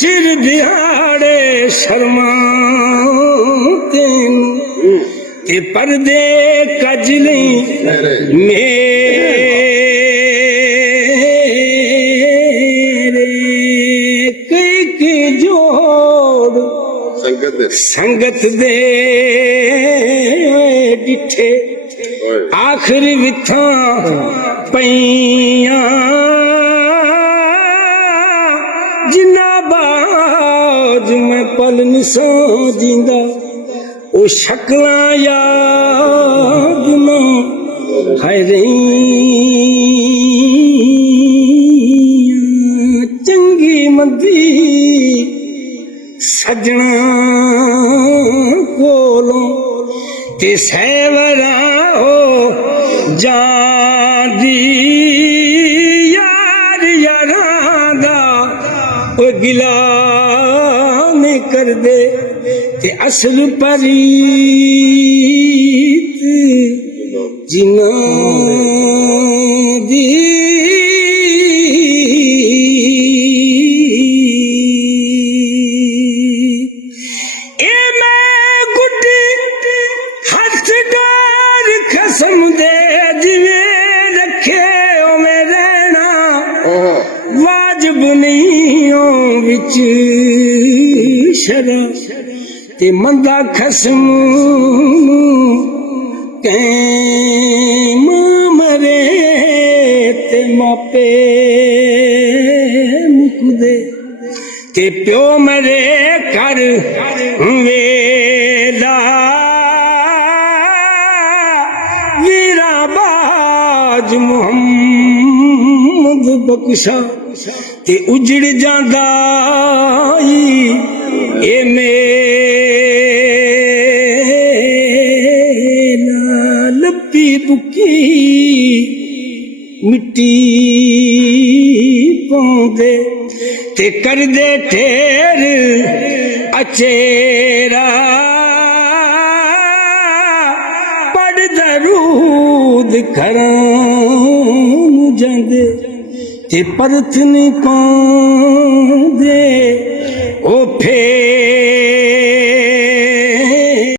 ਸਿਰ ਦਿਹਾੜੇ ਸ਼ਰਮਾਉਂਦੇ ਤੇ ਪਰਦੇ ਕੱਜ ਲਈ ਮੇਰੇ ਕੀ ਜੋੜ ਸੰਗਤ ਦੇ ਡਿੱਠੇ ਆਖਰ ਵਿਥਾਂ ਪਈਆਂ ਜਿੰਨਾ ਬਾਜ ਮੈਂ ਪਲ ਨਿਸੋਂ ਜਿੰਦਾ ਉਹ ਸ਼ਕਲਾਂ ਯਾਦ ਨਾ ਹੈ ਰਹੀਆਂ ਚੰਗੀ ਮੰਦੀ ਸਜਣਾ ਕੋਲੋਂ ਤੇ ਸਹਿਵਰਾ ਹੋ ਜਾਂਦੀ ਯਾਰ ਯਾਰਾਂ ਦਾ ਉਹ ਗਿਲਾ ਨਹੀਂ ਕਰਦੇ ਤੇ ਅਸਲ ਪਰੀਤ ਜਿਨ੍ਹਾਂ ਦੀ ਖਸਮ ਦੇ ਜਿਵੇਂ ਰੱਖੇ ਉਵੇਂ ਰਹਿਣਾ ਵਾਜਬ ਨਹੀਂ ਉਹ ਵਿੱਚ ਸ਼ਰਾ ਤੇ ਮੰਦਾ ਖਸਮ ਕੈਮ ਮਰੇ ਤੇ ਮਾਪੇ ਮੁਕਦੇ ਤੇ ਪਿਓ ਮਰੇ ਕਰ ਵੇਲਾ ਮੁਹੰਮਦ ਬਖਸ਼ਾ ਤੇ ਉਜੜ ਜਾਂਦਾ ਏ ਮੇਲਾ ਲੱਪੀ ਬੁੱਕੀ ਮਿੱਟੀ ਪਾਉਂਦੇ ਤੇ ਕਰਦੇ ਠੇਰ ਅਚੇਰਾ ਦਰੂਦ ਘਰਾਂ ਜਾਂਦੇ ਤੇ ਪਰਤ ਨਹੀਂ ਪਾਉਂਦੇ ਉਹ ਫੇਰ